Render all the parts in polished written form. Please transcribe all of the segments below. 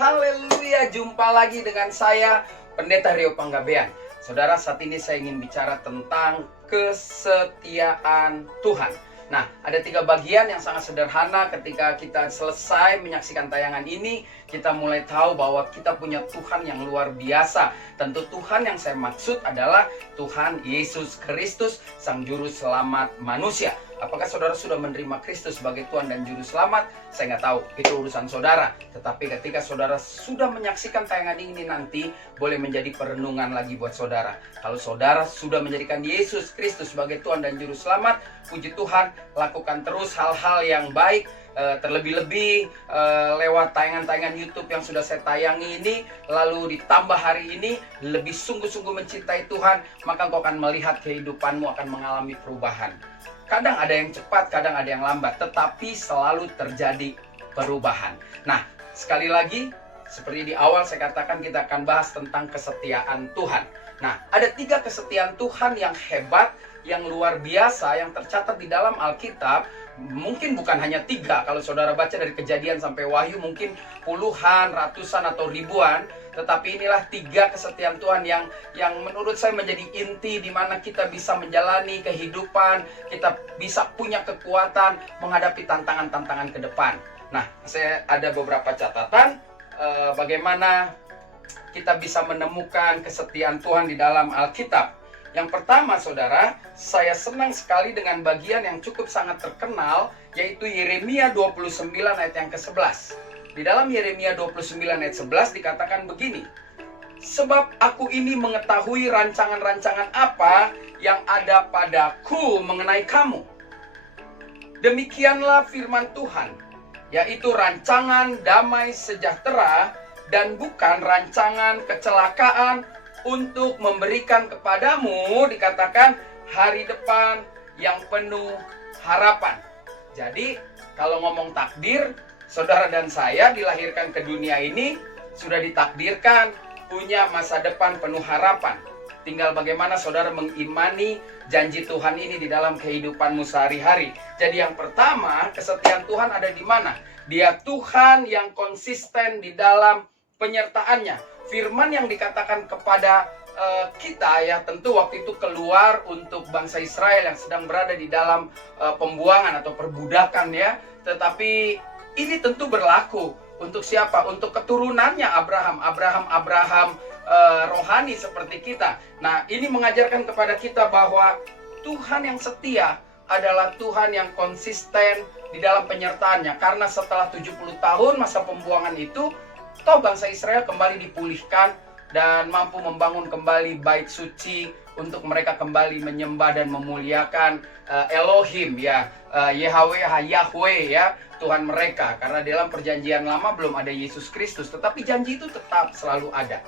Haleluya, jumpa lagi dengan saya, Pendeta Rio Panggabean. Saudara, saat ini saya ingin bicara tentang kesetiaan Tuhan. Nah, ada 3 bagian yang sangat sederhana. Ketika kita selesai menyaksikan tayangan ini, kita mulai tahu bahwa kita punya Tuhan yang luar biasa. Tentu Tuhan yang saya maksud adalah Tuhan Yesus Kristus, Sang Juru Selamat manusia. Apakah saudara sudah menerima Kristus sebagai Tuhan dan Juru Selamat? Saya nggak tahu, itu urusan saudara. Tetapi ketika saudara sudah menyaksikan tayangan ini nanti, boleh menjadi perenungan lagi buat saudara. Kalau saudara sudah menjadikan Yesus Kristus sebagai Tuhan dan Juru Selamat, puji Tuhan, lakukan terus hal-hal yang baik. Terlebih-lebih lewat tayangan-tayangan YouTube yang sudah saya tayangi ini, lalu ditambah hari ini, lebih sungguh-sungguh mencintai Tuhan, maka engkau akan melihat kehidupanmu akan mengalami perubahan. Kadang ada yang cepat, kadang ada yang lambat, tetapi selalu terjadi perubahan. Nah, sekali lagi, seperti di awal saya katakan, kita akan bahas tentang kesetiaan Tuhan. Nah, ada 3 kesetiaan Tuhan yang hebat, yang luar biasa, yang tercatat di dalam Alkitab. Mungkin bukan hanya 3, kalau saudara baca dari Kejadian sampai Wahyu mungkin puluhan, ratusan, atau ribuan. Tetapi inilah 3 kesetiaan Tuhan yang menurut saya menjadi inti di mana kita bisa menjalani kehidupan, kita bisa punya kekuatan menghadapi tantangan-tantangan ke depan. Nah, saya ada beberapa catatan bagaimana kita bisa menemukan kesetiaan Tuhan di dalam Alkitab. Yang pertama, saudara, saya senang sekali dengan bagian yang cukup sangat terkenal, yaitu Yeremia 29 ayat yang ke-11. Di dalam Yeremia 29 ayat 11 dikatakan begini, "Sebab aku ini mengetahui rancangan-rancangan apa yang ada padaku mengenai kamu. Demikianlah firman Tuhan, yaitu rancangan damai sejahtera dan bukan rancangan kecelakaan, untuk memberikan kepadamu," dikatakan, "hari depan yang penuh harapan." Jadi, kalau ngomong takdir, saudara dan saya dilahirkan ke dunia ini sudah ditakdirkan punya masa depan penuh harapan. Tinggal bagaimana saudara mengimani janji Tuhan ini di dalam kehidupanmu sehari-hari. Jadi yang pertama, kesetiaan Tuhan ada di mana? Dia Tuhan yang konsisten di dalam penyertaannya. Firman yang dikatakan kepada kita, ya tentu waktu itu keluar untuk bangsa Israel yang sedang berada di dalam pembuangan atau perbudakan, ya. Tetapi ini tentu berlaku untuk siapa? Untuk keturunannya Abraham rohani seperti kita. Nah, ini mengajarkan kepada kita bahwa Tuhan yang setia adalah Tuhan yang konsisten di dalam penyertaannya. Karena setelah 70 tahun masa pembuangan itu, toh bangsa Israel kembali dipulihkan dan mampu membangun kembali bait suci untuk mereka kembali menyembah dan memuliakan Elohim, ya, Yahweh, ya, Tuhan mereka. Karena dalam perjanjian lama belum ada Yesus Kristus, tetapi janji itu tetap selalu ada.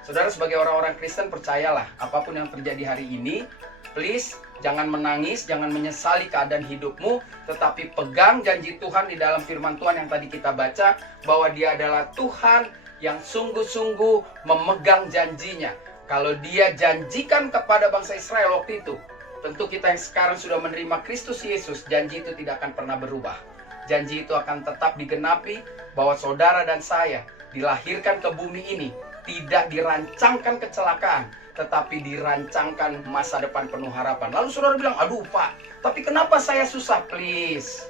Saudara, sebagai orang-orang Kristen, percayalah, apapun yang terjadi hari ini, please jangan menangis, jangan menyesali keadaan hidupmu, tetapi pegang janji Tuhan di dalam firman Tuhan yang tadi kita baca, bahwa Dia adalah Tuhan yang sungguh-sungguh memegang janjinya. Kalau Dia janjikan kepada bangsa Israel waktu itu, tentu kita yang sekarang sudah menerima Kristus Yesus, janji itu tidak akan pernah berubah. Janji itu akan tetap digenapi, bahwa saudara dan saya dilahirkan ke bumi ini tidak dirancangkan kecelakaan, tetapi dirancangkan masa depan penuh harapan. Lalu saudara bilang, "Aduh Pak, tapi kenapa saya susah?" Please,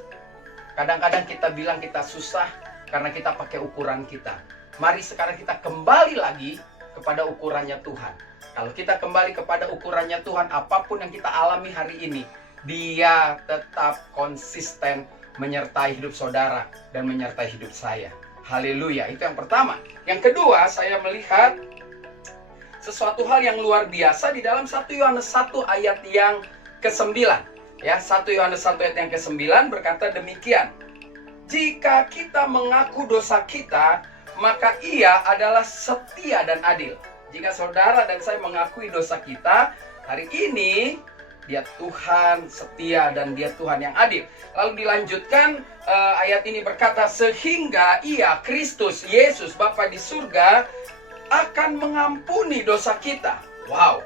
kadang-kadang kita bilang kita susah karena kita pakai ukuran kita. Mari sekarang kita kembali lagi kepada ukurannya Tuhan. Kalau kita kembali kepada ukurannya Tuhan, apapun yang kita alami hari ini, Dia tetap konsisten menyertai hidup saudara dan menyertai hidup saya. Haleluya, itu yang pertama. Yang kedua, saya melihat sesuatu hal yang luar biasa di dalam 1 Yohanes 1 ayat yang ke-9. Ya, 1 Yohanes 1 ayat yang ke-9 berkata demikian, "Jika kita mengaku dosa kita, maka Ia adalah setia dan adil." Jika saudara dan saya mengakui dosa kita, hari ini Dia Tuhan setia dan Dia Tuhan yang adil. Lalu dilanjutkan, ayat ini berkata, "Sehingga Ia, Kristus Yesus, Bapa di surga, akan mengampuni dosa kita." Wow.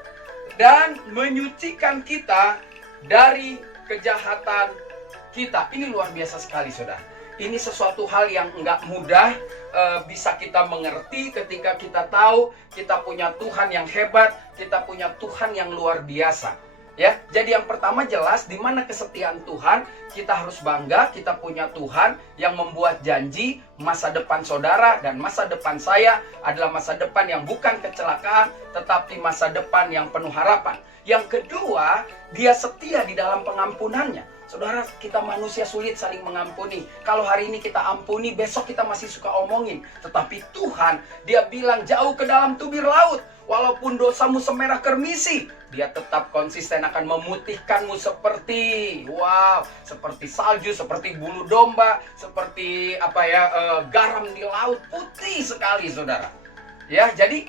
"Dan menyucikan kita dari kejahatan kita." Ini luar biasa sekali, saudara. Ini sesuatu hal yang enggak mudah, bisa kita mengerti ketika kita tahu kita punya Tuhan yang hebat, kita punya Tuhan yang luar biasa. Ya, jadi yang pertama jelas di mana kesetiaan Tuhan, kita harus bangga kita punya Tuhan yang membuat janji masa depan saudara dan masa depan saya adalah masa depan yang bukan kecelakaan, tetapi masa depan yang penuh harapan. Yang kedua, dia setia di dalam pengampunannya. Saudara, kita manusia sulit saling mengampuni. Kalau hari ini kita ampuni, besok kita masih suka omongin. Tetapi Tuhan, dia bilang jauh ke dalam tubir laut. Walaupun dosamu semerah kermisi, dia tetap konsisten akan memutihkanmu seperti seperti salju, seperti bulu domba, seperti garam di laut, putih sekali, saudara. Ya, jadi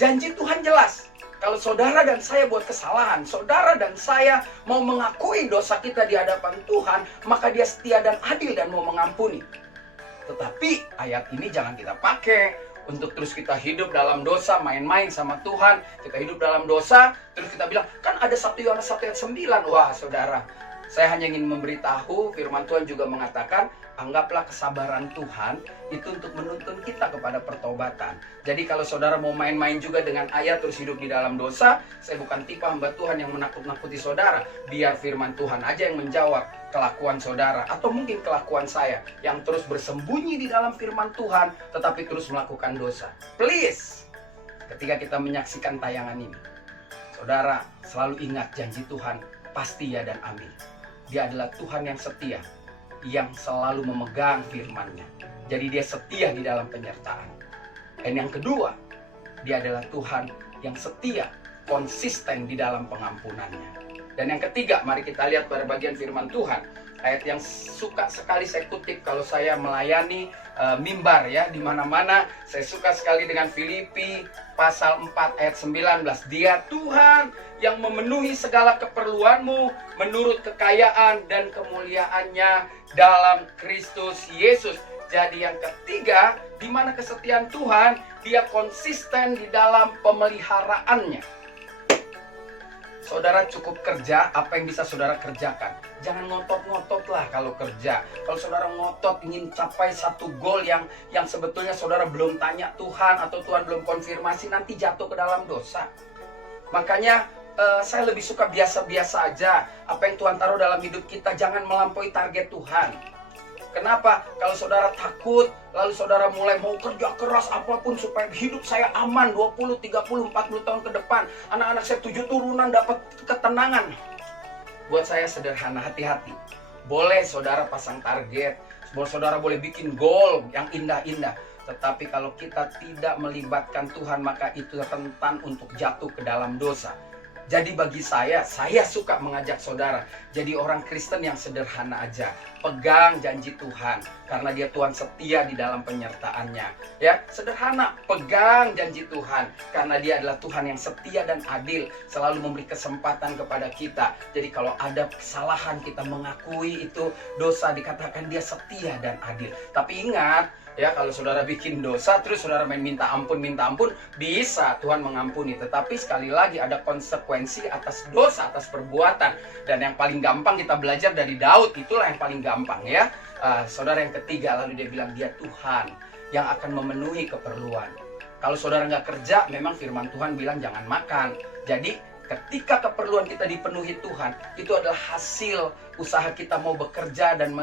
janji Tuhan jelas. Kalau saudara dan saya buat kesalahan, saudara dan saya mau mengakui dosa kita di hadapan Tuhan, maka dia setia dan adil dan mau mengampuni. Tetapi ayat ini jangan kita pakai untuk terus kita hidup dalam dosa, main-main sama Tuhan. Kita hidup dalam dosa, terus kita bilang, kan ada 1 Yohanes 1 ayat 9. Wah, saudara, saya hanya ingin memberitahu, firman Tuhan juga mengatakan, anggaplah kesabaran Tuhan itu untuk menuntun kita kepada pertobatan. Jadi kalau saudara mau main-main juga dengan ayat terus hidup di dalam dosa, saya bukan tipe hamba Tuhan yang menakut-nakuti saudara. Biar firman Tuhan aja yang menjawab kelakuan saudara, atau mungkin kelakuan saya yang terus bersembunyi di dalam firman Tuhan, tetapi terus melakukan dosa. Please, ketika kita menyaksikan tayangan ini, saudara selalu ingat janji Tuhan pasti ya dan amin. Dia adalah Tuhan yang setia, yang selalu memegang firman-Nya. Jadi dia setia di dalam penyertaan. Dan yang kedua, dia adalah Tuhan yang setia, konsisten di dalam pengampunannya. Dan yang ketiga, mari kita lihat pada bagian firman Tuhan. Ayat yang suka sekali saya kutip kalau saya melayani mimbar ya, di mana-mana. Saya suka sekali dengan Filipi pasal 4 ayat 19. Dia Tuhan yang memenuhi segala keperluanmu menurut kekayaan dan kemuliaannya dalam Kristus Yesus. Jadi yang ketiga, di mana kesetiaan Tuhan, dia konsisten di dalam pemeliharaannya. Saudara cukup kerja apa yang bisa saudara kerjakan. Jangan ngotot-ngotot lah kalau kerja. Kalau saudara ngotot ingin capai satu goal yang sebetulnya saudara belum tanya Tuhan atau Tuhan belum konfirmasi, nanti jatuh ke dalam dosa. Makanya saya lebih suka biasa-biasa aja. Apa yang Tuhan taruh dalam hidup kita, jangan melampaui target Tuhan. Kenapa? Kalau saudara takut, lalu saudara mulai mau kerja keras apapun supaya hidup saya aman 20, 30, 40 tahun ke depan. Anak-anak saya 7 turunan dapat ketenangan. Buat saya sederhana, hati-hati. Boleh saudara pasang target, saudara boleh bikin goal yang indah-indah. Tetapi kalau kita tidak melibatkan Tuhan, maka itu rentan untuk jatuh ke dalam dosa. Jadi bagi saya suka mengajak saudara jadi orang Kristen yang sederhana aja. Pegang janji Tuhan karena dia Tuhan setia di dalam penyertaannya. Ya, sederhana, pegang janji Tuhan karena dia adalah Tuhan yang setia dan adil, selalu memberi kesempatan kepada kita. Jadi kalau ada kesalahan kita mengakui itu dosa, dikatakan dia setia dan adil. Tapi ingat, ya, kalau saudara bikin dosa terus saudara main minta ampun, bisa Tuhan mengampuni. Tetapi sekali lagi ada konsekuensi atas dosa, atas perbuatan. Dan yang paling gampang kita belajar dari Daud, itulah yang paling gampang ya. Saudara yang ketiga, lalu dia bilang dia Tuhan yang akan memenuhi keperluan. Kalau saudara nggak kerja, memang firman Tuhan bilang jangan makan. Jadi ketika keperluan kita dipenuhi Tuhan, itu adalah hasil usaha kita mau bekerja dan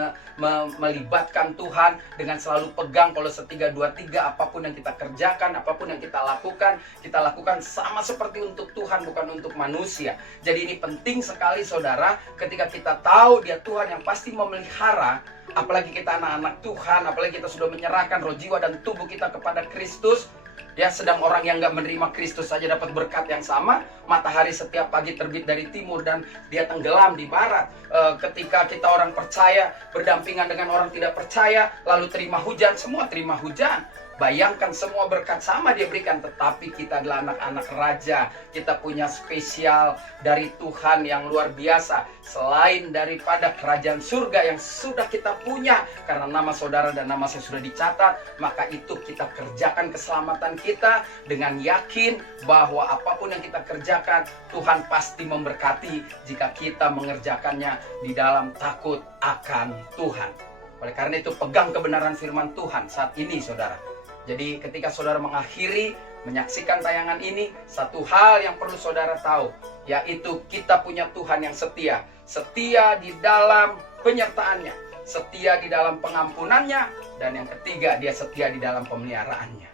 melibatkan Tuhan dengan selalu pegang Kolose 3:23, apapun yang kita kerjakan, apapun yang kita lakukan sama seperti untuk Tuhan, bukan untuk manusia. Jadi ini penting sekali saudara, ketika kita tahu dia Tuhan yang pasti memelihara, apalagi kita anak-anak Tuhan, apalagi kita sudah menyerahkan roh, jiwa, dan tubuh kita kepada Kristus. Ya, sedang orang yang nggak menerima Kristus saja dapat berkat yang sama. Matahari setiap pagi terbit dari timur dan dia tenggelam di barat. Ketika kita orang percaya berdampingan dengan orang tidak percaya, lalu terima hujan, semua terima hujan. Bayangkan semua berkat sama dia berikan, tetapi kita adalah anak-anak raja. Kita punya spesial dari Tuhan yang luar biasa. Selain daripada kerajaan surga yang sudah kita punya, karena nama saudara dan nama saya sudah dicatat, maka itu kita kerjakan keselamatan kita dengan yakin bahwa apapun yang kita kerjakan, Tuhan pasti memberkati jika kita mengerjakannya di dalam takut akan Tuhan. Oleh karena itu pegang kebenaran firman Tuhan saat ini saudara. Jadi ketika saudara mengakhiri menyaksikan tayangan ini, satu hal yang perlu saudara tahu, yaitu kita punya Tuhan yang setia. Setia di dalam penyertaannya, setia di dalam pengampunannya, dan yang ketiga, dia setia di dalam pemeliharaannya.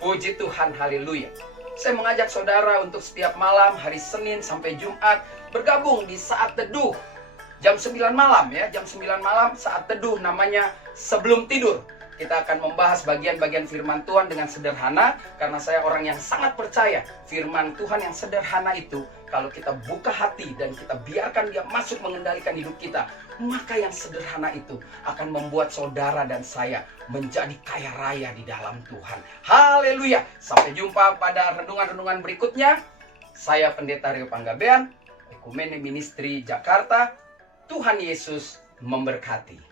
Puji Tuhan, haleluya. Saya mengajak saudara untuk setiap malam, hari Senin sampai Jumat, bergabung di saat teduh. Jam 9 malam ya, jam 9 malam saat teduh, namanya sebelum tidur. Kita akan membahas bagian-bagian firman Tuhan dengan sederhana, karena saya orang yang sangat percaya firman Tuhan yang sederhana itu, kalau kita buka hati dan kita biarkan dia masuk mengendalikan hidup kita, maka yang sederhana itu akan membuat saudara dan saya menjadi kaya raya di dalam Tuhan. Haleluya. Sampai jumpa pada renungan-renungan berikutnya. Saya Pendeta Rio Panggabean, Ekumene Ministry Jakarta. Tuhan Yesus memberkati.